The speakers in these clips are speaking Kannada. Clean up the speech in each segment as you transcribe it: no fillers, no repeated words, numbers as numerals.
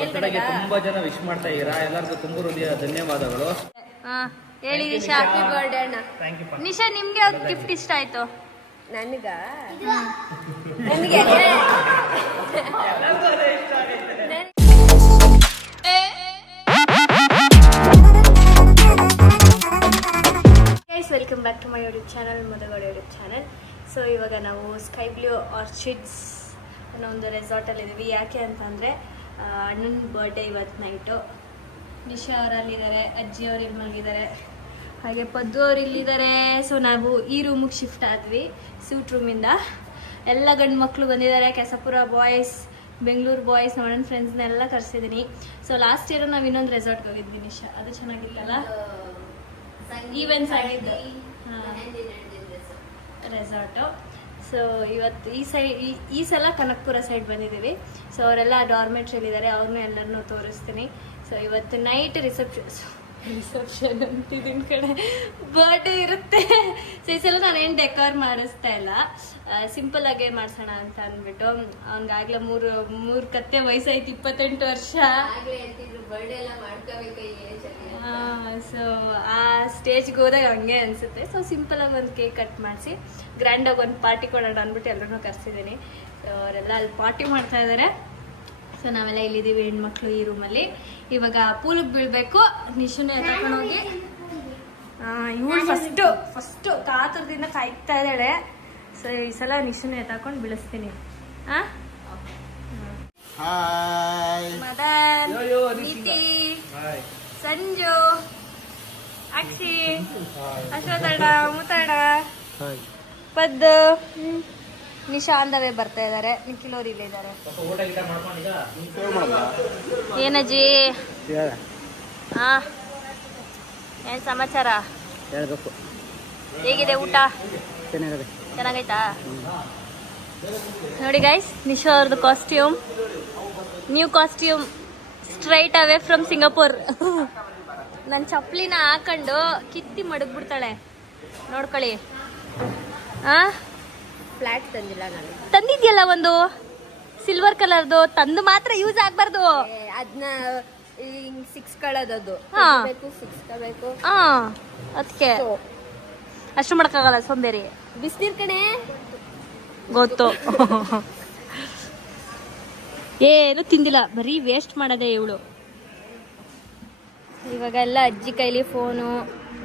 ಬರ್ತಡೆಗೆ ತುಂಬಾ ಜನ ವಿಶ್ ಮಾಡ್ತಾ ಇದ್ದೀರಾ, ಎಲ್ಲರಿಗೂ ತುಂಬಾ ಹೃದಯ ಧನ್ಯವಾದಗಳು. ಹೇಳಿ ನಿಶಾ, ಹ್ಯಾಪಿ ಬರ್ತ್ಡೇ ಅಣ್ಣ. ನಿಶಾ, ನಿಮ್ಗೆ ಯಾವ್ದು ಗಿಫ್ಟ್ ಇಷ್ಟ ಆಯ್ತು? ನನಗೆ welcome back to my YouTube channel, Mudagodu YouTube channel. So ಇವಾಗ ನಾವು ಸ್ಕೈ ಬ್ಲೂ ಆರ್ಚಿಡ್ಸ್ ಅನ್ನೋ ಒಂದು ರೆಸಾರ್ಟಲ್ಲಿ ಇದ್ದೀವಿ. ಯಾಕೆ ಅಂತಂದರೆ ಅಣ್ಣನ ಬರ್ಡೇ ಇವತ್ತು ನೈಟು. ನಿಶಾ ಅವರಲ್ಲಿದ್ದಾರೆ, ಅಜ್ಜಿ ಅವ್ರು ಇಲ್ಲಿ ಮಲಗಿದ್ದಾರೆ, ಹಾಗೆ ಪದ್ದು ಅವ್ರು ಇಲ್ಲಿದ್ದಾರೆ. ಸೊ ನಾವು ಈ ರೂಮಿಗೆ ಶಿಫ್ಟ್ ಆದ್ವಿ ಸೂಟ್ ರೂಮಿಂದ. ಎಲ್ಲ ಗಂಡು ಮಕ್ಕಳು ಬಂದಿದ್ದಾರೆ, ಕೆಸಪುರ ಬಾಯ್ಸ್, ಬೆಂಗಳೂರು ಬಾಯ್ಸ್, ನನ್ನ ಫ್ರೆಂಡ್ಸ್ನೆಲ್ಲ ಕರೆಸಿದ್ದೀನಿ. ಸೊ ಲಾಸ್ಟ್ ಇಯರ್ ನಾವು ಇನ್ನೊಂದು ರೆಸಾರ್ಟ್ಗೆ ಹೋಗಿದ್ವಿ ನಿಶಾ, ಅದು ಚೆನ್ನಾಗಿತ್ತಲ್ಲ, ಈವೆಂಟ್ಸ್ ಆಗಿದ್ದು ರೆಸಾರ್ಟು. ಸೊ ಇವತ್ತು ಈ ಸಲ ಕನಕಪುರ ಸೈಡ್ ಬಂದಿದ್ದೀವಿ. ಸೊ ಅವರೆಲ್ಲ ಡಾರ್ಮೆಟ್ರಿಯಲ್ಲಿದ್ದಾರೆ, ಅವ್ರನ್ನೂ ಎಲ್ಲರನ್ನೂ ತೋರಿಸ್ತೀನಿ. ಸೊ ಇವತ್ತು ನೈಟ್ ರಿಸೆಪ್ಷನ್ ಅಂತಿದ್ದೀನಿ ಕಡೆ ಬರ್ಡೇ ಇರುತ್ತೆ. ಸೊ ಈ ಸಲ ನಾನೇನು ಡೆಕೋರ್ ಮಾಡಿಸ್ತಾ ಇಲ್ಲ, ಸಿಂಪಲ್ ಆಗೇ ಮಾಡ್ಸೋಣ ಅಂತ ಅಂದ್ಬಿಟ್ಟು. ಅವ್ನಿಗಾಗ್ಲೇ ಮೂರು ಕತ್ತೆ ವಯಸ್ಸಾಯ್ತು, 28 ವರ್ಷ. ಸೊ ಆ ಸ್ಟೇಜ್ಗೆ ಹೋದಾಗ ಹಂಗೆ ಅನ್ಸುತ್ತೆ. ಸೊ ಸಿಂಪಲ್ ಆಗಿ ಒಂದು ಕೇಕ್ ಕಟ್ ಮಾಡಿಸಿ ಗ್ರ್ಯಾಂಡಾಗಿ ಒಂದು ಪಾರ್ಟಿ ಕೊಡೋಣ ಅಂದ್ಬಿಟ್ಟು ಎಲ್ಲರೂ ಕರ್ಸಿದ್ದೀನಿ. ಸೊ ಅವರೆಲ್ಲ ಅಲ್ಲಿ ಪಾರ್ಟಿ ಮಾಡ್ತಾ ಇದ್ದಾರೆ. ಸೊ ನಾವೆಲ್ಲ ಇಲ್ಲಿದ್ದೀವಿ ಹೆಣ್ಮಕ್ಳು ಈ ರೂಮಲ್ಲಿ. ಇವಾಗ ಪೂಲಿಗೆ ಬೀಳ್ಬೇಕು. ನಿಶುನ ಎತ್ಕೊಂಡೋಗಿ ಇವಳು ಫಸ್ಟು ಕಾತರದಿಂದ ಕಾಯ್ತಾ ಇದ್ದಾಳೆ. ಸೊ ಈ ಸಲ ನಿಶುನ ಎತ್ಕೊಂಡು ಬೀಳಿಸ್ತೀನಿ. ಮದನ್, ನೀತಿ, ಸಂಜು, ಅಕ್ಷಿ, ಅಶ್ವತಣ್ಣ, ಮುತ್ತಣ್ಣ, ಪದ್ದು, ನಿಶಾ ಅಂದವೇ ಬರ್ತಾ ಇದಾರೆ. ನಿಖಿಲೋರು ಇಲ್ಲೇ ಇದ್ದಾರೆ. ಏನಜ್ಜಿ, ಏನ್ ಸಮಾಚಾರ? ಹೇಳ್ಬೇಕು. ಹೇಗಿದೆ ಊಟ? ಚೆನ್ನಾಗೈತಾ? ನೋಡಿ ಗೈಸ್, ನಿಶಾ ಅವ್ರದ್ದು costume, new costume, straight away from Singapore. ನನ್ನ ಚಪ್ಪಲಿನ ಹಾಕೊಂಡು ಕಿತ್ತಿ ಮಡಗ್ಬಿಡ್ತಾಳೆ, ನೋಡ್ಕೊಳ್ಳಿ. ಫ್ಲಾಟ್ ತಂದಿಲ್ಲ ನಾನು. ತಂದಿದ್ಯಲ್ಲ ಒಂದು ಸಿಲ್ವರ್ ಕಲರ್ದು, ತಂದು ಮಾತ್ರ ಯೂಸ್ ಆಗ್ಬಾರ್ದು. ಅದನ್ನ 6 ಕಳೋದದು ಬೇಕು. ಅದಕ್ಕೆ ಅಷ್ಟು ಮಾಡಕ್ಕಾಗಲ್ಲ, ಸೋಂಬೇರಿ. ಬಿಸಿನೀರ್ ಕಣೆ, ಗೊತ್ತು. ಏನು ತಿಂದಿಲ್ಲ, ಬರೀ ವೇಸ್ಟ್ ಮಾಡದೆ ಇವಳು. ಇವಾಗ ಎಲ್ಲ ಅಜ್ಜಿ ಕೈಲಿ ಫೋನು,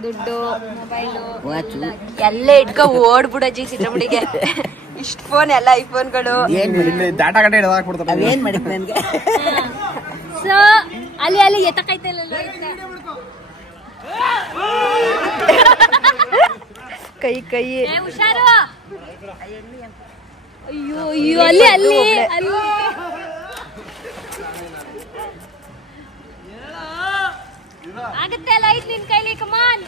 ದುಡ್ಡು, ಮೊಬೈಲು ಎಲ್ಲ ಇಟ್ಕೊ ಓಡ್ಬಿಡಜ್ಜಿ ಚಿತ್ರಮುಡಿಗೆ. ಇಷ್ಟ ಫೋನ್, ಎಲ್ಲ ಐಫೋನ್ಗಳು. ಸೊ ಅಲ್ಲಿ ಎತ್ತಕೈತ ಕೈ ಹುಷಾರು. ಅಯ್ಯೋ ಅಲ್ಲಿ ಆಗತ್ತೆ ಅಲ್ಲ, ಐತ್ ನಿನ್ ಕೈಲಿ. ಕಮಾನ್.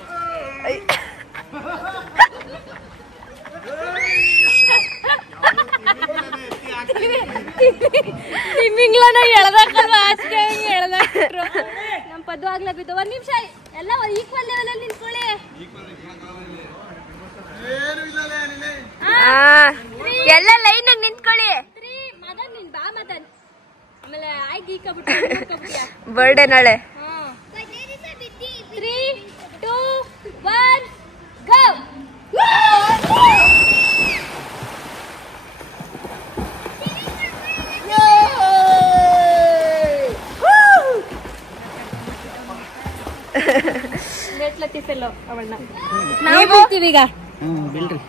ತಿಮ್ಮಿಂಗ್ಲನ ಎಳ್ದಾಕಲ್ವಾ, ಅಷ್ಟೇ ಎಳ್ದಾಕ್ಬಿಟ್ರು. ನಮ್ ಪದ್ದು ಆಗ್ಲೇ ಬಿದ್ದು. 1 ನಿಮಿಷ, ಎಲ್ಲ ಈಕ್ವಲ್ ಲೆವೆಲ್ ಅಲ್ಲಿ ನಿಂತ್ಕೊಳ್ಳಿ. ಎಲ್ಲ ಲೈನ್ ಆಗಿ ನಿಂತ್ಕೊಳ್ಳಿ. ಮದನ್, ನಿನ್ ಬಾ ಮದನ್. ಆಮೇಲೆ ಆಯ್ತು ಈಕಬಿಟ್ಟು ಬರ್ಡೇ ನಾಳೆ. 3, 2, 1 ಗೋ. ಲತೀಫೆಲ್ಲೋ ಅವಳನ್ನ ನಾವು ಬೀಳ್ತೀವಿ ಈಗ. ಬೀಳ್ರಿ,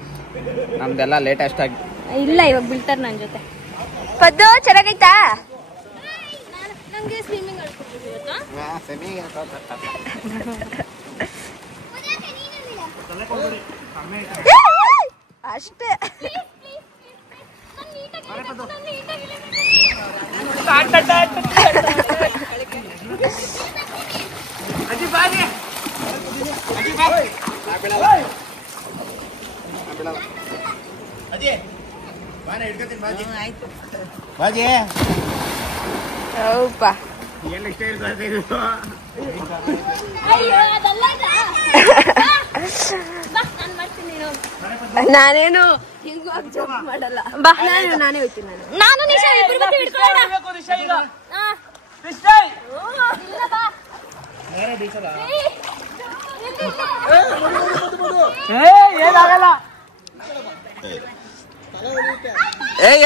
ನಮ್ದೆಲ್ಲ ಲೇಟೆಸ್ಟ್ ಆಗಿ ಇಲ್ಲ, ಇವಾಗ ಬೀಳ್ತಾರೆ ನನ್ನ ಜೊತೆ. ಪದ್ದು ಚೆನ್ನಾಗೈತಾ? ನಂಗೆ ಸ್ವಿಮ್ಮಿಂಗ್ ಅಷ್ಟೇ. ಬಾಜಿ ಹೌಪ್ಪ ನಾನೇನು ಹಿಂಗಾಗಿ ಜೋಕ್ ಮಾಡಲ್ಲ. ಬಾ ನಾನೇ ಹೋಗ್ತೀನಿ. ನಾನು ನಿಶಾ ಇಬ್ರು ಮತ್ತೆ ಹಿಡ್ಕೊಳ್ಳೋಣ.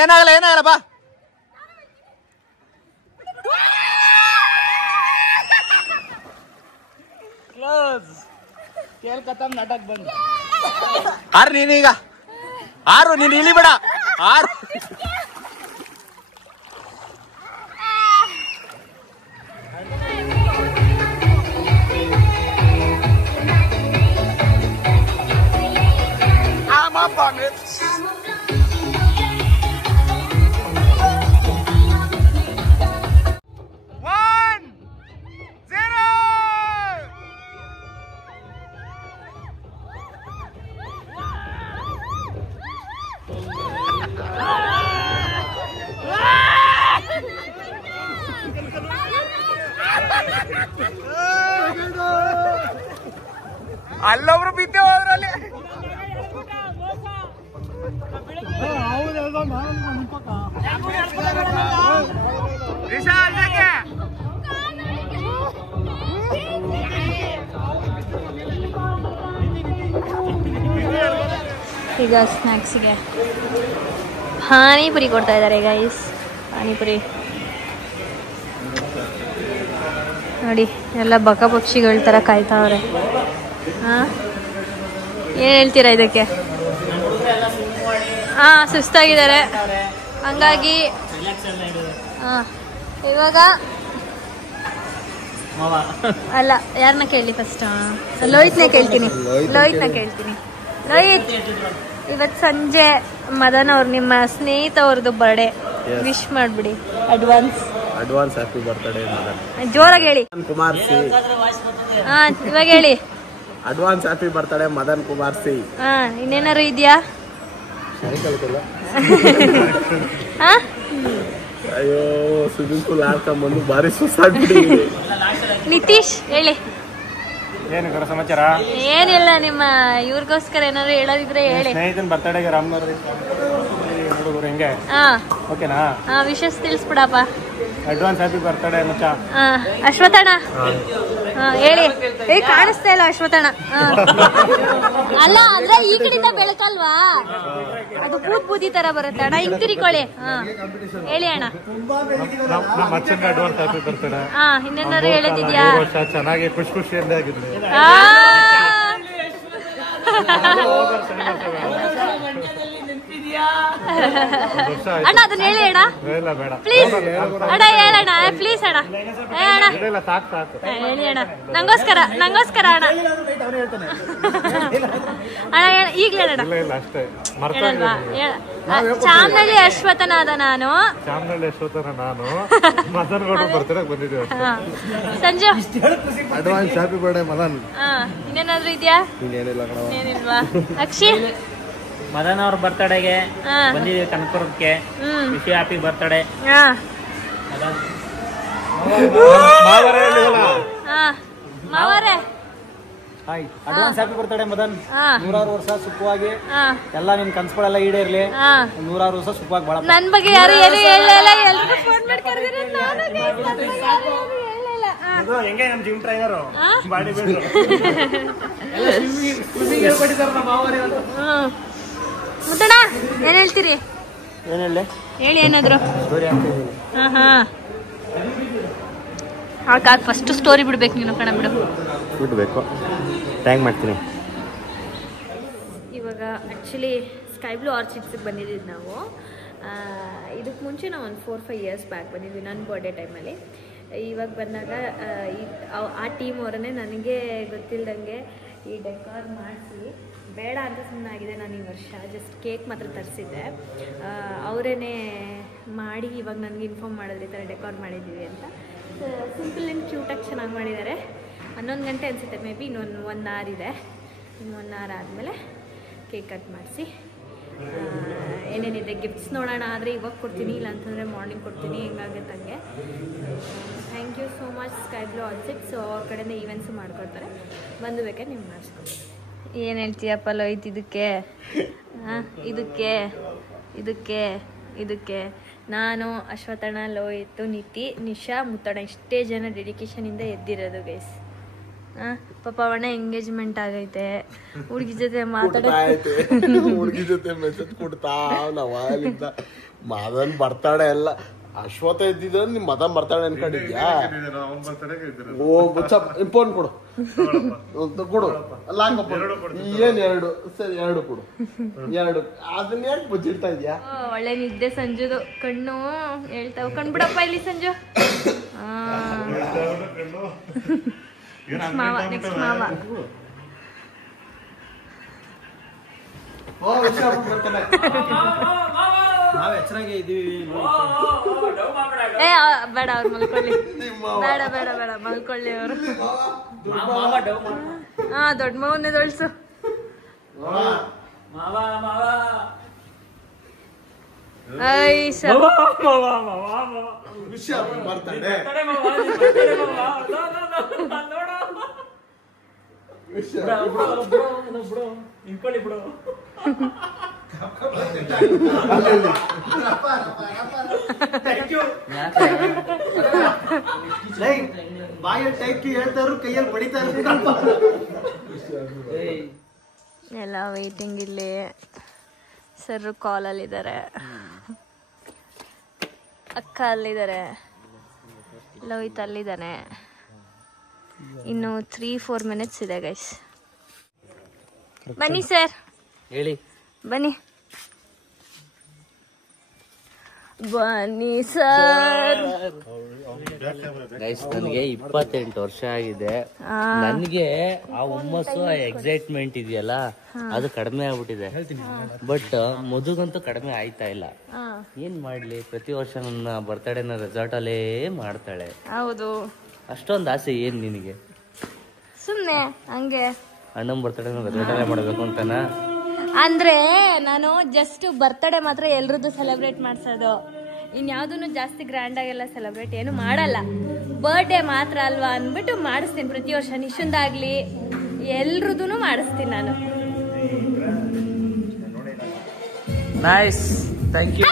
ಏನಾಗಲ್ಲ ಬಾ. ನಾಟಕ ಬಂದು ಆರು ನೀನೀಗ ನೀನು ಇಳಿ ಬೇಡ. ಆರು ಅಲ್ಲೊಬ್ರು ಬಿದ್ದೆ ಹೋದ್ರಲ್ಲಿ. ಈಗ ಸ್ನ್ಯಾಕ್ಸಿಗೆ ಪಾನಿಪುರಿ ಕೊಡ್ತಾ ಇದ್ದಾರೆ ಗೈಸ್. ಪಾನಿಪುರಿ ನೋಡಿ, ಎಲ್ಲ ಬಕ ಪಕ್ಷಿಗಳ ಥರ ಕಾಯ್ತಾವ್ರೆ. ಹಾಂ, ಏನು ಹೇಳ್ತೀರಾ ಇದಕ್ಕೆ? ಹಾಂ, ಸುಸ್ತಾಗಿದ್ದಾರೆ. ಹಂಗಾಗಿ ಹಾಂ, ಇವಾಗ ಅಲ್ಲ, ಯಾರನ್ನ ಕೇಳಿ ಫಸ್ಟ್? ಲೋಹಿತ್ನ ಕೇಳ್ತೀನಿ. ಲೋಹಿತ್, ಇವತ್ತು ಸಂಜೆ ಮದನ್ ಅವ್ರು ನಿಮ್ಮ ಸ್ನೇಹಿತ ಅವ್ರದ್ದು ಬರ್ಡೇ, ವಿಶ್ ಮಾಡ್ಬಿಡಿ. Advance happy birthday Madan. ಜೋರಾಗಿ ಹೇಳಿ. ಕುಮಾರ್ ಸಿ. ಹಾ, ಇವಾಗ ಹೇಳಿ. Advance happy birthday Madan Kumar C. ಹಾ, ಇನ್ನೇನಾರು ಇದೆಯಾ? ಅಯ್ಯೋ, ಸ್ವಿಮ್ಮಿಂಗ್ ಪೂಲ್ ಆಡ್ಕೊಂಡ್ಬಂದು ಭಾರಿ ಸುಸ್ತಾಗ್ಬಿಡಿ. ನಿತೀಶ್ ಹೇಳಿ. ಏನು ಸಮಾಚಾರ? ಏನಿಲ್ಲ, ನಿಮ್ಮ ಇವ್ರಿಗೋಸ್ಕರ ಏನಾದ್ರು ಹೇಳೋದಿದ್ರೆ ಹೇಳಿ. ಸ್ನೇಹಿತನ ಬರ್ತಡೆಗೆ ರಾಮನಗರ ಹುಡುಗರು ಹೆಂಗೆ? ಓಕೆನಾ? ವಿಶೇಷ ತಿಳಿಸ್ಬಿಡಪ್ಪ. ಅಡ್ವಾನ್ಸ್ ಹ್ಯಾಪಿ ಬರ್ತ್ಡೇ ಮಚ್ಚ. ಅಶ್ವಥಣ್ಣ ಹೇಳಿ. ಕಾಣಿಸ್ತಾ ಇಲ್ಲ ಅಶ್ವಥಣ್ಣ. ಅಲ್ಲ, ಅಂದ್ರೆ ಈ ಕಡೆಯಿಂದ ಬೆಳಕಲ್ವಾ, ಅದು ಬೂದಿ ತರ ಬರುತ್ತೆ ಅಣ್ಣ. ಹಿಂಗ್ ತಿರ್ಕೊಳ್ಳಿ. ಹೇಳಿ ಅಣ್ಣ. Advance happy birthday. ಇನ್ನೇನಾದ್ರು ಹೇಳೋದಿದ್ಯಾ? ಚೆನ್ನಾಗಿ ಖುಷಿಯಿಂದ ಆಗಿದ್ರಿ. ಅಣ್ಣ ಅದನ್ನ ಹೇಳಿ ಅಣ್ಣ, ಪ್ಲೀಸ್ ಅಣ್ಣ, ಹೇಳಣ್ಣ ಪ್ಲೀಸ್ ಅಣ್ಣ. ಹೇಳಿ ಅಣ್ಣ, ನಂಗೋಸ್ಕರ ಅಣ್ಣ. ಅಣ್ಣ ಈಗ್ಲೇ ಅಣ್ಣ. ಹೇಳಲ್ವಾ? ಚಾಮನಹಳ್ಳಿ ಅಶ್ವಥನಾದ ನಾನು. ಸಂಜೆ ಅಡ್ವಾನ್ಸ್ ಹ್ಯಾಪಿ ಬರ್ತ್ಡೇ ಮದನ್. ಇನ್ನೇನಾದ್ರು ಇದೆಯಾ? ಏನಿಲ್ವಾ? ಅಕ್ಷಿ, ಮದನ್ ಅವ್ರ ಬರ್ತಡೆಗೆ ಬಂದಿದ್ದೀವಿ ಕನಕಪುರಕ್ಕೆ. Wish happy birthday. ಮಾವರೇ ಅಡ್ವಾನ್ಸ್ ಹ್ಯಾಪಿ ಬರ್ತ್ಡೇ ಮದನ್. 100 ವರ್ಷ ಸುಖವಾಗಿ ಎಲ್ಲ ನಿನ್ ಕನ್ಸುಗಳೆಲ್ಲ ಈಡೇರ್ಲಿ. 100 ವರ್ಷ ಸುಖವಾಗಿ ಬಾಳ. ನನ್ ಬಗ್ಗೆ ಯಾರು ಏನು ಹೇಳಲಿಲ್ಲ. ಎಲ್ರಿಗೂ ಫೋನ್ ಮಾಡಿ ಕರೆದಿರಿ. ಹೆಂಗೆ ನಮ್ ಜಿಮ್ ಟ್ರೈನರ್ ಬಾಡಿ ಬಿಲ್ಡರ್ ಮುಟ್ಟಣ, ಏನ್ ಹೇಳ್ತೀರಿ? ಹೇಳಿ ಏನಾದ್ರು. ಫಸ್ಟ್ ಸ್ಟೋರಿ ಬಿಡ್ಬೇಕು ನೀನು ಕಣ. ಬಿಡ್ಬೇಕು, ಟ್ಯಾಂಕ್ ಮಾಡ್ತೀನಿ. ಇವಾಗ ಆ್ಯಕ್ಚುಲಿ ಸ್ಕೈ ಬ್ಲೂ ಆರ್ಚಿಡ್ಸಿಗೆ ಬಂದಿದ್ದೀವಿ ನಾವು. ಇದಕ್ಕೆ ಮುಂಚೆ ನಾವು ಒಂದು 4-5 ಇಯರ್ಸ್ ಬ್ಯಾಕ್ ಬಂದಿದ್ವಿ ನನ್ನ ಬರ್ಡೇ ಟೈಮಲ್ಲಿ. ಇವಾಗ ಬಂದಾಗ ಆ ಟೀಮ್ ಅವರನ್ನೇ ನನಗೆ ಗೊತ್ತಿಲ್ದಂಗೆ ಈ ಡೆಕೋರ್ ಮಾಡಿಸಿ ಬೇಡ ಅಂತ ಸುಮ್ಮನಾಗಿದೆ ನಾನು ಈ ವರ್ಷ. ಜಸ್ಟ್ ಕೇಕ್ ಮಾತ್ರ ತರಿಸಿದ್ದೆ. ಅವರೇ ಮಾಡಿ ಇವಾಗ ನನಗೆ ಇನ್ಫಾರ್ಮ್ ಮಾಡಿದ್ರು ಈ ಥರ ಡೆಕೋರ್ ಮಾಡಿದ್ದೀವಿ ಅಂತ. ಸಿಂಪಲ್ ಆ್ಯಂಡ್ ಕ್ಯೂಟಾಗಿ ಚೆನ್ನಾಗಿ ಮಾಡಿದ್ದಾರೆ. 11 ಗಂಟೆ ಅನಿಸುತ್ತೆ ಮೇ ಬಿ. ಇನ್ನೊಂದು 1 ಅವರ್ ಇದೆ. ಇನ್ನು 1 ಅವರ್ ಆದಮೇಲೆ ಕೇಕ್ ಕಟ್ ಮಾಡಿಸಿ ಏನೇನಿದೆ ಗಿಫ್ಟ್ಸ್ ನೋಡೋಣ. ಆದರೆ ಇವಾಗ ಕೊಡ್ತೀನಿ, ಇಲ್ಲ ಅಂತಂದರೆ ಮಾರ್ನಿಂಗ್ ಕೊಡ್ತೀನಿ, ಹೆಂಗಾಗುತ್ತೆ ಹಂಗೆ. Thank you so much sky blue orchids. So ಅವ್ರ ಕಡೆಯಿಂದ ಈವೆಂಟ್ಸು ಮಾಡ್ಕೊಡ್ತಾರೆ, ಬಂದು ಬೇಕಾದ್ರೆ ನೀವು ಮಾಡಿಸ್ಕೊಡಿ. ಏನು ಹೇಳ್ತೀಯಪ್ಪ ಲೋಹಿತ್ ಇದಕ್ಕೆ? ಇದಕ್ಕೆ ಇದಕ್ಕೆ ಇದಕ್ಕೆ ನಾನು, ಅಶ್ವಥಣ್ಣ, ಲೋಹಿತ್, ನಿತಿ, ನಿಶಾ, ಮುತ್ತಣ್ಣ ಇಷ್ಟೇ ಜನ ಡೆಡಿಕೇಶನಿಂದ ಎದ್ದಿರೋದು ಗೈಸ್. ಪಾಪ ಅವಣ್ಣ ಎಂಗೇಜ್ಮೆಂಟ್ ಆಗೈತೆ, ಹುಡುಗಿ ಜೊತೆ ಮಾತಾಡೈತೆ, ಹುಡುಗಿ ಜೊತೆ ಮೆಸೇಜ್ ಕೊಡ್ತಾ ನಾವಿಂದ ಮದನ್ ಬರ್ತಾಳೆ ಎಲ್ಲ. ಅಶ್ವಥ ಇದ್ದಿದ್ರೆ ನಿಮ್ ಮದನ್ ಬರ್ತಾಳೆ ಅನ್ಕೊಂಡಿದ್ಯಾ? ಫೋನ್ ಕೊಡು ಕೊಡು ಲಾಂಗಪ್ಪ. ಏನ್ 2 ಸರಿ 2 ಕೊಡು 2. ಅದನ್ನ ಯಾಕೆ ಬಚ್ಚಿಡ್ತಾ ಇದ್ಯಾ? ಒಳ್ಳೆ ನಿದ್ದೆ ಸಂಜುದು, ಕಣ್ಣು ಹೇಳ್ತಾವ. ಕಣ್ಬಿಡಪ್ಪ ಇಲ್ಲಿ ಸಂಜು. ಮಾವ ನೆಕ್ಸ್ಟ್ ಮಾವ. ನಾವ್ ಎಚ್ಚರಾಗೆ ಇದೀವಿ. ಏ ಬೇಡ, ಅವ್ರು ಮಲ್ಕೊಳ್ಳಿ. ಬೇಡ ಬೇಡ ಬೇಡ, ಮಲ್ಕೊಳ್ಳಿ ಅವರು. ಹಾ, ದೊಡ್ಡ ಮಾವನ್ನೇ ದೊಡ್ಸು. ಬಾಯಲ್ಲಿ ಟೈಕ್ ಹೇಳ್ತಾರು, ಕೈಯಲ್ಲಿ ಬಡಿತಾ ಎಲ್ಲ ವೇಟಿಂಗ್. ಇಲ್ಲಿ ಸರ್ ಕಾಲಲ್ಲಿದ್ದಾರೆ, ಅಕ್ಕ ಅಲ್ಲಿದ್ದಾರೆ, ಲೋಹಿತ್ ಅಲ್ಲಿದ್ದಾನೆ. ಇನ್ನು 3-4 ಮಿನಿಟ್ಸ್ ಇದೆ ಗೈಸ್. ಬನ್ನಿ ಸರ್, ಹೇಳಿ. ಬನ್ನಿ ಬನ್ನಿ ಸರ್. ಗೈಸ್, ನನಗೆ 28 ವರ್ಷ ಆಗಿದೆ. ನನಗೆ ಆ ಹುಮ್ಮಸ್ಸು, ಆ ಎಕ್ಸೈಟ್ಮೆಂಟ್ ಇದೆಯಲ್ಲ, ಅದು ಕಡಿಮೆ ಆಗ್ಬಿಟ್ಟಿದೆ. ಬಟ್ ಮದುಗಂತೂ ಕಡಿಮೆ ಆಯ್ತಾ ಇಲ್ಲ. ಏನ್ ಮಾಡ್ಲಿ, ಪ್ರತಿ ವರ್ಷ ನನ್ನ ಬರ್ತಡೇನ ರೆಸಾರ್ಟ್ ಅಲ್ಲೇ ಮಾಡ್ತಾಳೆ. ಹೌದು, ಅಷ್ಟೊಂದು ಆಸೆ ಏನ್ ನಿನಗೆ? ಸುಮ್ನೆ ಹಂಗೆ ಅಣ್ಣನ ಬರ್ತಡೇನ ರೆಸಾರ್ಟ್ ಅಲ್ಲೇ ಮಾಡ್ಬೇಕು ಅಂತನಾ? ಅಂದ್ರೆ ನಾನು ಜಸ್ಟ್ ಬರ್ತಡೇ ಮಾತ್ರ ಎಲ್ರದ್ದು ಸೆಲೆಬ್ರೇಟ್ ಮಾಡ್ಸೋದು, ಇನ್ಯಾವುದನ್ನು ಜಾಸ್ತಿ ಗ್ರ್ಯಾಂಡ್ ಆಗೆಲ್ಲ ಸೆಲೆಬ್ರೇಟ್ ಏನು ಮಾಡಲ್ಲ. ಬರ್ಡೇ ಮಾತ್ರ ಅಲ್ವಾ ಅಂದ್ಬಿಟ್ಟು ಮಾಡಿಸ್ತೀನಿ ಪ್ರತಿ ವರ್ಷ. ನಿಶುಂದಾಗ್ಲಿ ಎಲ್ರದೂ ಮಾಡಿಸ್ತೀನಿ ನಾನು. Nice, thank you.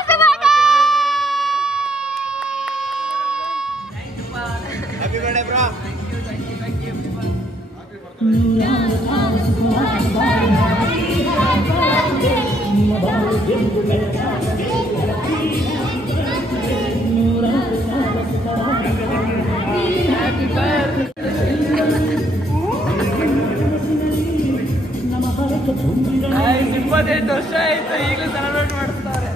ಆಯ್ತು, 28 ವರ್ಷ ಆಯ್ತು, ಈಗಲೂ ಸೆಲೆಬ್ರೇಟ್ ಮಾಡಿಸ್ತಾರೆ.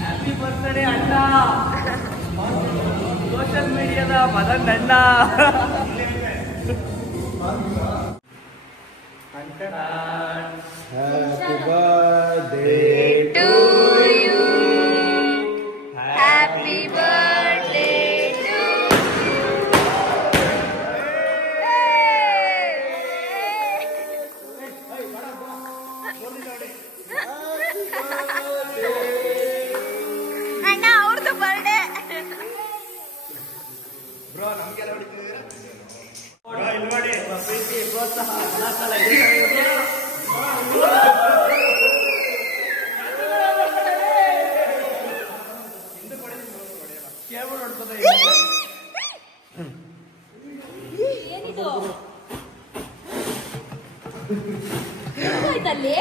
ಹ್ಯಾಪಿ ಬರ್ತ್ಡೇ ಅಣ್ಣ, ಸೋಷಿಯಲ್ ಮೀಡಿಯಾದ ಮದನ್ ಅಣ್ಣ. Happy birthday to you. Happy birthday to ಅಣ್ಣ, ಅವ್ರದ್ದು ಬರ್ಡೇ. ಏನಿದು ಆಯ್ತಲ್ಲಿ?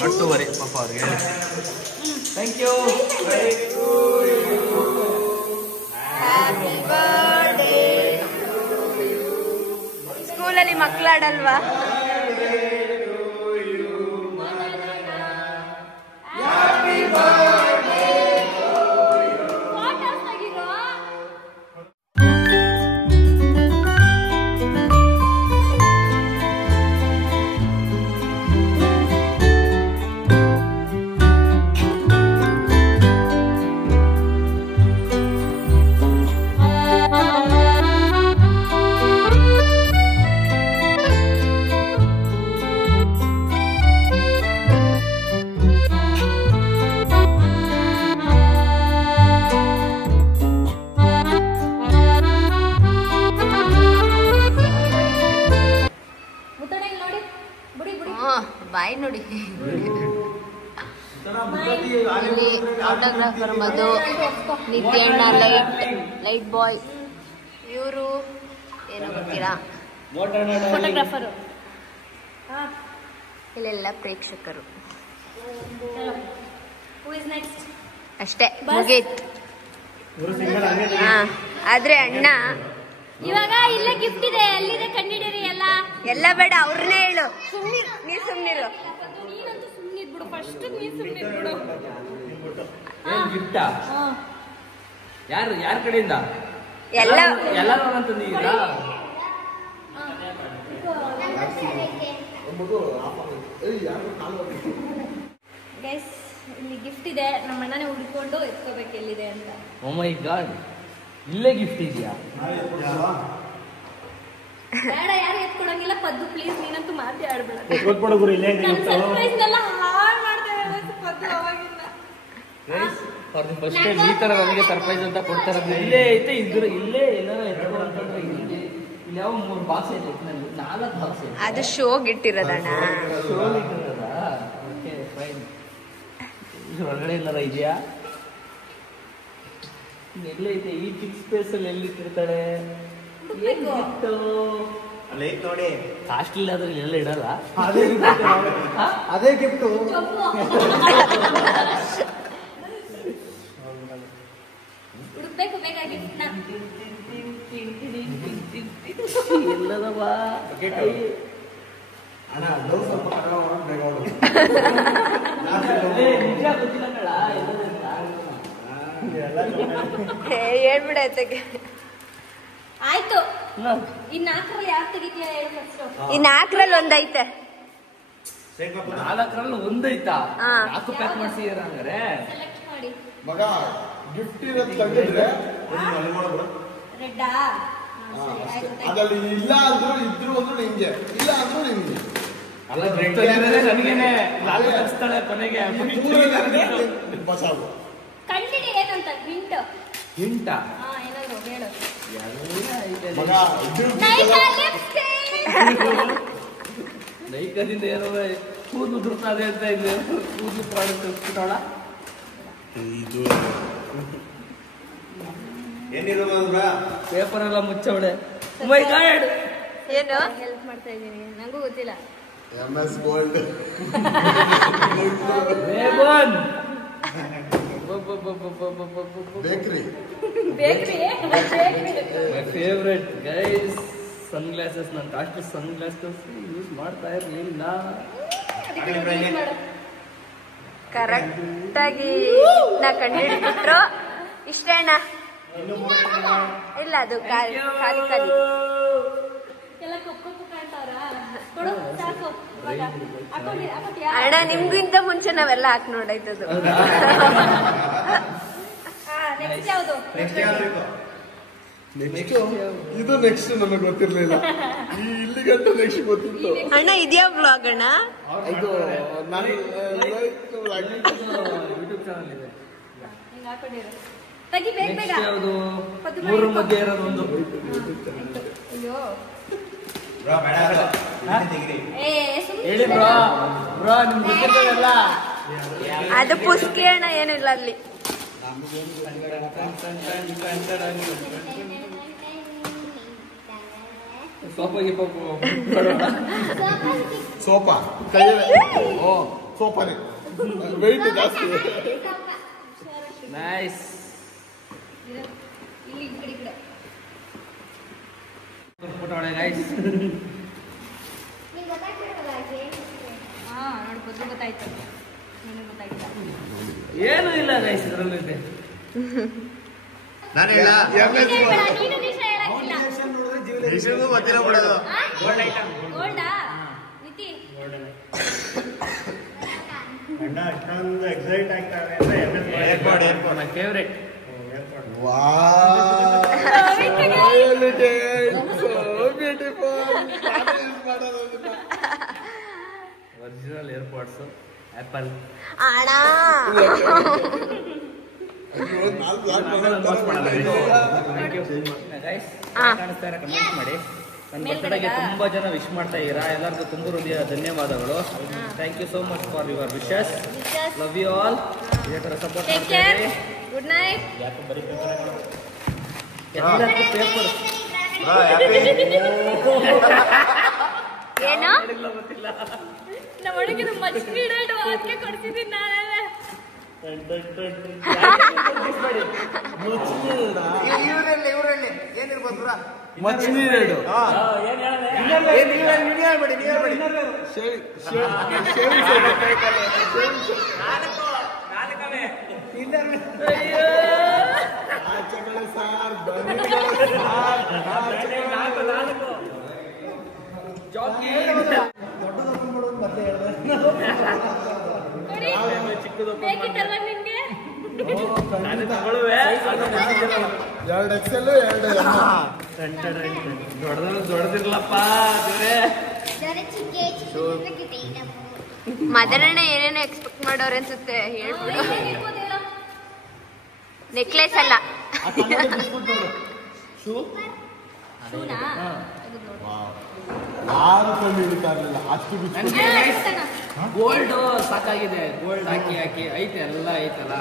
ಮಟ್ಟುವರೆ ಪಾಪ ಅವ್ರಿಗೆ. Thank you. Happy birthday. ಸ್ಕೂಲಲ್ಲಿ ಮಕ್ಕಳಾಡಲ್ವಾ? ಫೋಟೋಗ್ರಾಫರ್ ಮಧು, ನಿತ್ಯಣ್ಣ ಲೈಟ್ ಬಾಯ್, ಇವರು ಏನೋ ಗೊತ್ತಿಲ್ಲ ಫೋಟೋಗ್ರಾಫರು, ಇಲ್ಲೆಲ್ಲ ಪ್ರೇಕ್ಷಕರು ಅಷ್ಟೇ ಮುಗೀತು. ಆದ್ರೆ ಅಣ್ಣ ಇವಾಗ ಇಲ್ಲೇ ಗಿಫ್ಟ್ ಇದೆ, ಎಲ್ಲಿದೆ ಕಂಡಿಡೀರಿ ಎಲ್ಲ ಬೇಡ, ಅವ್ರನ್ನೇ ಹೇಳು. ನೀರ್ ಸುಮ್ನಿರು, ಬಿಡು ಫಸ್ಟ್ ನೀರ್ ಸುಮ್ನಿರು. ಯಾರ ಕಡೆಯಿಂದ ಎಲ್ಲ ಗೈಸ್ ಇಲ್ಲಿ ಗಿಫ್ಟ್ ಇದೆ, ನಮ್ಮ ಅಣ್ಣನೇ ಹುಡ್ಕೊಂಡು ಎತ್ಕೋಬೇಕು ಎಲ್ಲಿದೆ ಅಂತ. ಓ ಮೈ ಗಾಡ್, ಇಲ್ಲೇ ಗಿಫ್ಟ್ ಇದೆಯಾ? ಬೇಡ, ಯಾರು ಎತ್ಕೊಡಂಗಿಲ್ಲ. ಪದ್ದು ಪ್ಲೀಸ್, ನೀನಂತೂ ಮಾತೇ ಆಡ್ಬೇಡ. ಫಸ್ಟ್ ಟೈಮ್ ಈ ತರ ನನಗೆ ಸರ್ಪ್ರೈಸ್ ಅಂತ ಕೊಡ್ತಾರೆ. ಇಲ್ಲೇ ಐತೆ, ಇಲ್ಲೇ ಏನಾರ ಎತ್ಕೊ ಅಂತಂದ್ರೆ ಇಲ್ಲಿ ಯಾವ 3 ಬಾಕ್ಸ್ ಐತೆ, 4 ಬಾಕ್ಸ್ ಐತೆ. ಅದು ಶೋಗ್ ಇಟ್ಟಿರೋದಣ್ಣ. Okay fine. ಹೊರಗಡೆ ಏನಾರ ಇದೆಯಾ? ಎಲ್ಲೈತೆ ಈ ಪಿಕ್ ಸ್ಪೇಸ್ ಅಲ್ಲಿ ಎಲ್ಲಿಟ್ಟಿರ್ತಾಳೆ? ನೋಡಿ ಹಾಸ್ಟೆಲ್ ಆದ್ರೆ ಎಲ್ಲ ಇಡಲ್ಲ. ಅದೇ ಗಿಫ್ಟ್. ಹುಡುಕ್ಬೇಕು ಬೇಗ ಗಿಫ್ಟ್ನ. ಎಲ್ಲದವ ಹೇಳ್ಬಿಡೈತೆ. ಆಯ್ತು, ಈ 4ರಲ್ಲಿ ಯಾರು ತೆಗಿತೀಯ ಹೇಳು ಫಸ್ಟ್. ಈ 4ರಲ್ಲಿ ಒಂದೈತೆ. 4ರಲ್ಲಿ ಒಂದೈತಾ? 4 ಪ್ಯಾಕ್ ಮಾಡಿಸಿದಾರ ಹಂಗಾರೆ. ಸೆಲೆಕ್ಟ್ ಮಾಡಿ ಮಗ. ಗಿಫ್ಟ್ ಇರೋದು ತಂದಿದ್ರೆ ರೆಡ್ಡಾ? ಅದ್ರಲ್ಲಿ ಇಲ್ಲ ಅಂದ್ರು ಇದ್ರು ಅಂದ್ರು ನಿಂಗೆ, ಇಲ್ಲ ಅಂದ್ರು ನಿಂಗೆ. ಅಲ್ಲ ನನಗೇನೆ ಕಳಿಸ್ತಾಳೆ ಕೊನೆಗೆ. ಕಂಡಿಡಿ ಏನಂತ ಹಿಂಟ್ ಹಿಂಟ ಏನಾದ್ರು ಹೇಳು. ಮಗ ನೈಕದಿಂದ ಏನೋ ಕೂದಲು ಉದುರ್ತಾದೆ ಅಂತ ಇದೆ. ಕೂದಲು ಪ್ರಾಡಕ್ಟ್ ನೋಡ. ಇದು ಏನಿರೋದು? ಪೇಪರ್ ಎಲ್ಲ ಮುಚ್ಚವಳೆ. ಮೈ ಗಾಡ್, ಏನು ಹೆಲ್ಪ್ ಮಾಡ್ತಾ ಇದ್ದೀನಿ, ನಂಗೂ ಗೊತ್ತಿಲ್ಲ. MS gold bakery. My favourite guys sunglasses. ನನ್ನ ಕಾಸ್ಟ್ ಸನ್ ಗ್ಲಾಸಸ್ ಯೂಸ್ ಮಾಡ್ತಾ ಇರಲಿಲ್ಲ. ಕರೆಕ್ಟಾಗಿ ನಾ ಕಂಡುಹಿಡಿದ್ಬಿಟ್ರು. ಇಷ್ಟೇ ಅಣ್ಣ. ಇಲ್ಲ, ಅದು ಖಾಲಿ ಅಣ್ಣ. ನಿಮ್ಗಿಂತ ಮುಂಚೆ ನಾವೆಲ್ಲ ಹಾಕಿ ನೋಡಾಯ್ತದು. ಇದು ನೆಕ್ಸ್ಟ್ ನಮಗೆ ಗೊತ್ತಿರ್ಲಿಲ್ಲ. ಇಲ್ಲಿ ಗಂಟ ನೆಕ್ಸ್ಟ್ ಗೊತ್ತಿತ್ತು. ಅಣ್ಣ ಇದ್ಯಾ ಬ್ಲಾಗ್ ಅಣ್ಣ? ಇದು ನನ್ನ ಯೂಟ್ಯೂಬ್ ಚಾನಲ್ ಇದೆ. ತೆಗಿ ಬೇಗ ಬೇಗ. ಯಾವುದು? 3 ಮಧ್ಯೆ ಇರೋದು ಒಂದು. ಅಯ್ಯೋ ಹೇಳಿ ಬ್ರೋ. ನಿಮ್ಗೆ ಗೊತ್ತಿರ್ತದಲ್ಲ. ಅದು ಪುಸ್ಕಿ ಅಣ್ಣ, ಏನಿಲ್ಲ ಅಲ್ಲಿ. ಸೋಫಾ ಕೈಯಲ್ಲಿ. ಓ ಸೋಫಾನೆ ವೆಯ್ಟ್ ಜಾಸ್ತಿ. ನೈಸ್. ಗೈಸ್ ಏನು ಇಲ್ಲ ಗೈಸ್ ಇದರಲ್ಲಿದೆ. ಎಕ್ಸೈಟ್ ಆಗ್ತಾರೆ ಅಂದ್ರೆ my favourite. Original airports apple. ಅಣ್ಣ ಕಾಣಿಸ್ತಾ ಇರೋ ಕಮೆಂಟ್ ಮಾಡಿ. ನನ್ನ ಬರ್ತಡೆಗೆ ತುಂಬಾ ಜನ ವಿಶ್ ಮಾಡ್ತಾ ಇದ್ದೀರಾ. ಎಲ್ಲರಿಗೂ ತುಂಬ ಹೃದಯ ಧನ್ಯವಾದಗಳು. Thank you so much for your wishes. Love you all. Take care, good night. ಏನೋ ನಮ್ಮ ಹುಡುಗಿನ ಮಚ್ಚಿನ ಇಡೋದು ಅದಕ್ಕೆ ಕೊಡ್ತಿದ್ದೀನಿ ನಾನೇ. ಬೇಕಿತ್ತಲ್ವ ನಿನ್ಗೆ? 2 XL 2 ದೊಡ್ಡದಿರ್ಲಪ್ಪ. ಮದರಣ್ಣ ಏನೇನೋ ಎಕ್ಸ್ಪೆಕ್ಟ್ ಮಾಡೋರು ಅನ್ಸುತ್ತೆ. ಹೇಳ್ಬಿಡು. ನೆಕ್ಲೆಸ್ ಅಲ್ಲ, ಯಾರು ಕಮ್ಮಿ ಹಿಡಿತಾರಲಿಲ್ಲ ಅಷ್ಟು ಗೋಲ್ಡ್ ಸಾಕಾಗಿದೆ. ಗೋಲ್ಡ್ ಹಾಕಿ ಹಾಕಿ ಐತೆ, ಎಲ್ಲ ಐತಲ್ಲ.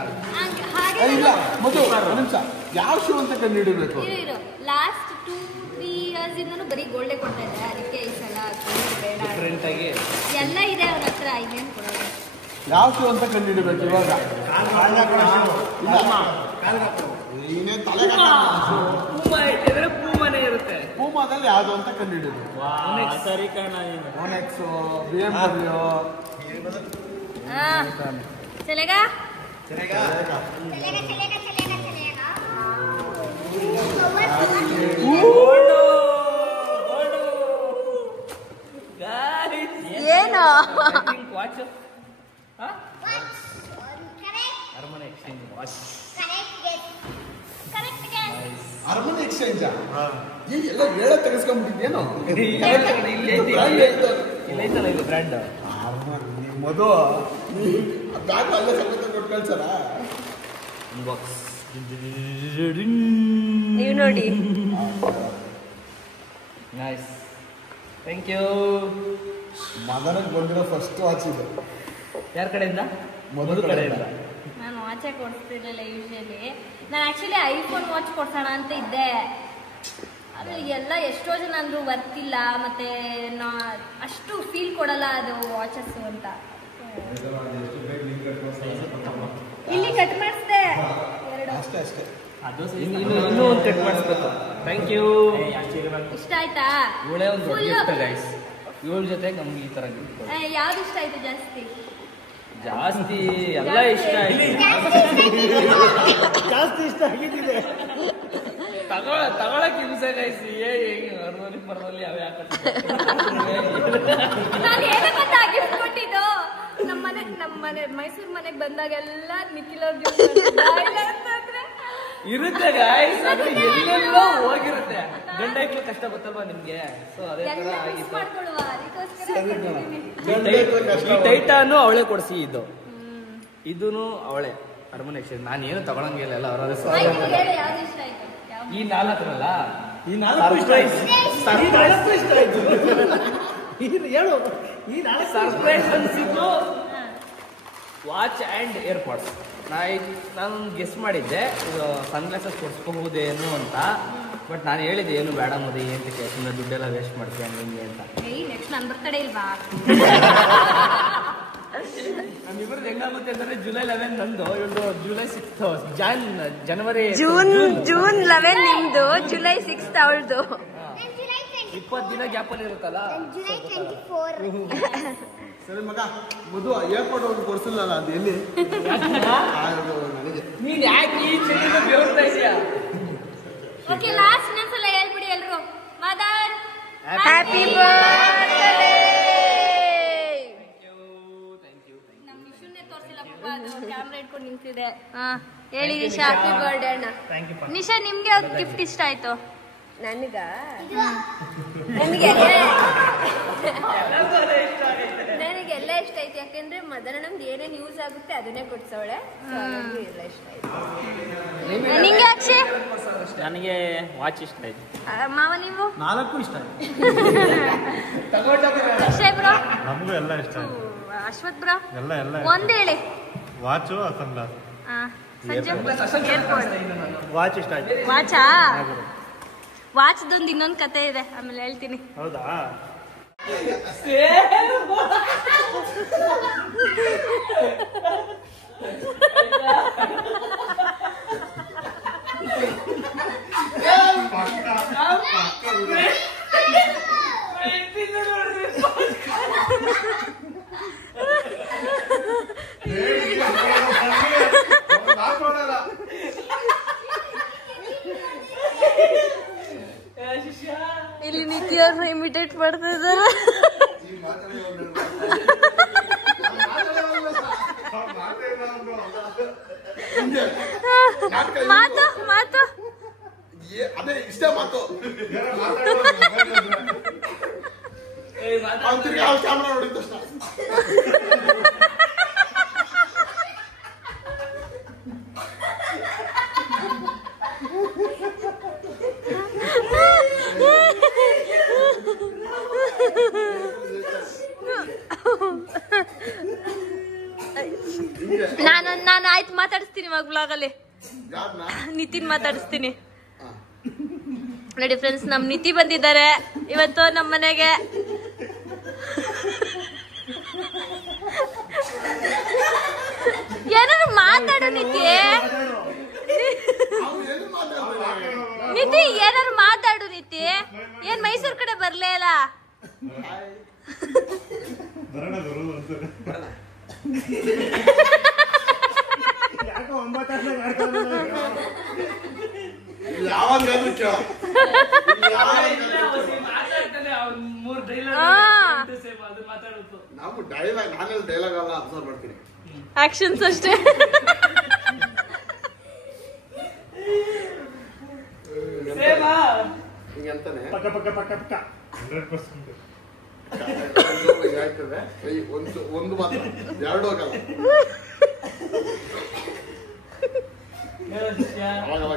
ಇಲ್ಲ ಮಧು ನಿಮಿಷ, ಯಾವ ಶೂ ಅಂತ ಕಂಡು ಹಿಡಿಬೇಕು? ಲಾಸ್ಟ್ 2-3 ಇಯರ್ಸ್ ಇಂದನೂ ಬರೀ ಗೋಲ್ಡೇ ಕೊಡ್ತಾ ಇದ್ದಾರೆ. ಅದಕ್ಕೆ ಈ ಸಲ ಬೇಡ, ಡಿಫ್ರೆಂಟ್ ಆಗಿ ಎಲ್ಲ ಇದೆ ಅವ್ರ ಹತ್ರ. ಇನ್ನೇನು ಕೊಡೋದು? ಯಾವ ಶೂ ಅಂತ ಕಂಡು ಹಿಡಿಬೇಕು ಇವಾಗ? ಪೂಮನೇ ಇರುತ್ತೆ. ಪೂಮಾದಲ್ಲಿ ಯಾವ್ದು ಅಂತ ಕಂಡು ಹಿಡಿಬೇಕು? ಸರಿ ಕಾರಣ ONEX, BMW. ಚಲೆಗಾ ಏನು ವಾಚ್ ಅರಮನೆ ಎಕ್ಸ್ಚೇಂಜ್ ವಾಚ್. ಅರಮನೆ ಎಕ್ಸ್ಚೇಂಜ್ ಎಲ್ಲ ಹೇಳ ತೆಗೆಸ್ಕೊಂಡ್ಬಿಟ್ಟಿದ್ದೇನು? ಇಲ್ಲೈತಲ್ಲ ಇದು ಬ್ರ್ಯಾಂಡ್. ಮಧು ಬ್ಯಾಗ್ ಅಲ್ಲೇ ಸಮೇತ ಕೊಟ್ಟು ಕಳ್ಸಲ್ಲ. ನೀವು ನೋಡಿ. Nice, thank you. ಮದನಿಗೆ ಬಂದಿರೋ ಫಸ್ಟ್ ವಾಚ್ ಇದು. ಯಾರ ಕಡೆಯಿಂದ? ಮಧು ಕಡೆಯಿಂದ. ನಾನು ವಾಚೇ ಕೊಡ್ತಿರ್ಲಿಲ್ಲ ಯೂಶಲಿ. ನಾನು ಆ್ಯಕ್ಚುಲಿ ಐಫೋನ್ ವಾಚ್ ಕೊಡ್ಸೋಣ ಅಂತ ಇದ್ದೆ. ಆದರೆ ಎಲ್ಲ ಎಷ್ಟೋ ಜನ ಅಂದರು ವರ್ತಿಲ್ಲ, ಮತ್ತು ನಾ ಅಷ್ಟು ಫೀಲ್ ಕೊಡಲ್ಲ ಅದು ವಾಚಸ್ಸು ಅಂತ. ಇಲ್ಲಿ ಕಟ್ ಮಾಡಿಸ್ದೆ 2. ಅಷ್ಟೇ ಅಷ್ಟೇ. ಇನ್ನೂ ಒಂದು ಕಟ್ ಮಾಡಿಸ್ಬೇಕು. Thank you. ಇಷ್ಟ ಆಯ್ತಾ? ಇವಳೇ ಒಂದು ದೊಡ್ಡ ಗಿಫ್ಟ್ ಗೈಸ್. ಇವಳ ಜೊತೆ ನಮ್ಗೆ ಈ ಥರ ಗಿಫ್ಟ್. ಯಾವ್ದು ಇಷ್ಟ ಆಯ್ತು ಜಾಸ್ತಿ? ಜಾಸ್ತಿ ಎಲ್ಲ ಇಷ್ಟ ಆಯ್ತು. ಜಾಸ್ತಿ ಇಷ್ಟ ಆಗಿದ್ದಿದೆ. ತಗೊಳಕ್ ಹಿಂಸೆ ಗೈಸ್. ಅರ್ವಲ್ಲಿ ಅವೇ ನಾನು ಏನಕ್ಕೆ ಗೊತ್ತಾ ಗಿಫ್ಟ್ ಕೊಟ್ಟಿದ್ದು? ನಮ್ಮನೆ ಮೈಸೂರು ಮನೆಗೆ ಬಂದಾಗೆಲ್ಲ ನಿಖಿಲ್ ಅವ್ರ ಅಂತಂದ್ರೆ ಇರುತ್ತೆ ಗೈಸ್. ಅದು ಎಲ್ಲೆಲ್ಲೋ ಹೋಗಿರುತ್ತೆ. ಗಂಡ ಐಕ್ಳು ಕಷ್ಟ ಗೊತ್ತಲ್ವಾ ನಿಮ್ಗೆ? ಸೊ ಅದೇ ತರ ಆಗಿತ್ತು. ಮಾಡ್ಕೊಳ್ಳುವ ಅದಕ್ಕೋಸ್ಕರ ಈ ಟೈಟಾನು ಅವಳೇ ಕೊಡ್ಸಿ. ಇದೂನು ಅವಳೇ. ಅರಮನೆ ಎಕ್ಸ್ಚೇಂಜ್ ನಾನು ಏನು ತಗೊಳಂಗಿಲ್ಲ, ಎಲ್ಲ ಅವರ. ಯಾವ್ದು ಇಷ್ಟ ಆಯ್ತು? ಈ 4 ಈ 4 ಇಷ್ಟ ಆಯ್ತು. ಹೇಳು. ಈ 4 ಸರ್ಪ್ರೈಸ್ ಅನ್ಸಿದ್ದು ವಾಚ್ ಆ್ಯಂಡ್ ಏರ್ಪಾಡ್ಸ್. ನಾನು ಗೆಸ್ ಮಾಡಿದ್ದೆ ಇದು ಸನ್ಗ್ಲಾಸಸ್ ಕೊಡಿಸ್ಕೋಬಹುದೇನು ಅಂತ. ಬಟ್ ನಾನು ಹೇಳಿದ್ದೆ ಏನು ಬೇಡ ಮದಿ ಅಂತ ಕೇಳ್ತೀನಿ, ದುಡ್ಡೆಲ್ಲ ವೇಸ್ಟ್ ಮಾಡ್ತೀನಿ ನಿಮಗೆ ಅಂತ. ನೆಕ್ಸ್ಟ್ ನನ್ನ ಬರ್ತಡೇ ಇಲ್ವಾ? ನಮ್ಮಿಬ್ಬರದ್ದು ಹೆಂಗಾಗುತ್ತೆ ಅಂತಂದ್ರೆ July 11 ನಂದು, ಇವಳು July 6th, ಜನವರಿ ಜೂನ್ 11 ನಿಮ್ದು, July 6th ಅವಳದು. 20 ದಿನ ಗ್ಯಾಪಲ್ಲಿ ಇರುತ್ತಲ್ಲ. ಸರಿ ಮಗ, ಮಧು ಏರ್ಪೋರ್ಟ್ ಹೋಗಿ ಕೊಡ್ಸಿಲ್ಲ ಅದು ಎಲ್ಲಿ? ನನಗೆ ನೀನ್ ಯಾಕೆ ಈ ಚೆಡಿನ ಬೆವರ್ತಾ ಇದೀಯಾ? ಓಕೆ, ಲಾಸ್ಟ್ ಇನ್ನೊಂದ್ಸಲ ಹೇಳ್ಬಿಡಿ ಎಲ್ರು. Mother happy birthday. ನಮ್ಮ ನಿಶುನ್ನೇ ತೋರಿಸಿಲ್ಲ ಪಾಪ, ಅದು ಕ್ಯಾಮ್ರಾ ಇಟ್ಕೊಂಡು ನಿಂತಿದೆ. ಹೇಳಿ ನಿಶಾ, ಹ್ಯಾಪಿ ಬರ್ತ್ಡೇ ಅಣ್ಣ. ನಿಶಾ, ನಿಮ್ಗೆ ಯಾವ್ದು ಗಿಫ್ಟ್ ಇಷ್ಟ ಆಯ್ತು? ನನಗೆಲ್ಲ ಇಷ್ಟ ಆಯ್ತು. ಯಾಕೆಂದ್ರೆ ಮದರ್ ನಮ್ದು ಏನೇನು ಯೂಸ್ ಆಗುತ್ತೆ ಅದನ್ನೇ ಕೊಡ್ಸವಳೆ. ಎಲ್ಲ ಇಷ್ಟ ಆಯ್ತು. ನಿಂಗೆ ಅಕ್ಷಯ್? ನನಗೆ ವಾಚ್ ಇಷ್ಟ ಆಯ್ತು. ಮಾವ ನೀವು? 4 ಇಷ್ಟ ಆಯ್ತು. ಅಕ್ಷಯ್ ಬ್ರೋ? ನಮಗೂ ಎಲ್ಲ ಇಷ್ಟ ಆಯ್ತು. ಅಶ್ವಥ್ ಬ್ರೋ? ಎಲ್ಲ ಒಂದ್ ಹೇಳಿ. ವಾಚು ಸನ್ಗ್ಲಾಸ್ ಸಂಜೆ ವಾಚ್ ಇಷ್ಟ ಆಯ್ತು. ವಾಚಾ ವಾಚ್ದೊಂದು ಇನ್ನೊಂದು ಕತೆ ಇದೆ, ಆಮೇಲೆ ಹೇಳ್ತೀನಿ. ಹೌದಾ? ಇಲ್ಲಿ ನಿತ್ಯವ್ರನ್ನ ಇಮಿಟೇಟ್ ಮಾಡ್ತಾ ಇದಾರೆ. ಮಾತು ಮಾತು ಅದೇ ಇಷ್ಟ ಮಾತು ಕ್ಯಾಮ್ರಾ ನೋಡಿದ ತಕ್ಷಣ ನಾನು ಆಯ್ತು ಮಾತಾಡಿಸ್ತೀನಿ ಇವಾಗ ಬ್ಲಾಗಲ್ಲಿ. ನಿತಿನ್ ಮಾತಾಡಿಸ್ತೀನಿ. ನೋಡಿ ಫ್ರೆಂಡ್ಸ್, ನಮ್ ನಿತಿ ಬಂದಿದ್ದಾರೆ ಇವತ್ತು ನಮ್ಮ ಮನೆಗೆ. ಏನಾದ್ರು ಮಾತಾಡು ನಿತಿ. ನಿತಿ ಏನಾದ್ರು ಮಾತಾಡು ನಿತಿ. ಏನ್ ಮೈಸೂರ್ ಕಡೆ ಬರ್ಲೇ ಇಲ್ಲ? ನಾವು ಡೈಲಾಗ್ ನಾನೆಲ್ಲ ಡೈಲಾಗ್ ಎಲ್ಲ ಅಬ್ಸರ್ವ್ ಮಾಡ್ತೀನಿ, ಆಕ್ಷನ್ಸ್ ಅಷ್ಟೇ. ಹಿಂಗಂತಾನೆ ಪಕ್ಕ ಪಕ್ಕ ಪಕ್ಕ ಪಕ್ಕ 100% ಆಗ್ತದೆ. ಒಂದು ಮಾತ್ರ ಎರಡು ಹೋಗಲ್ಲ. ಅವಾಗ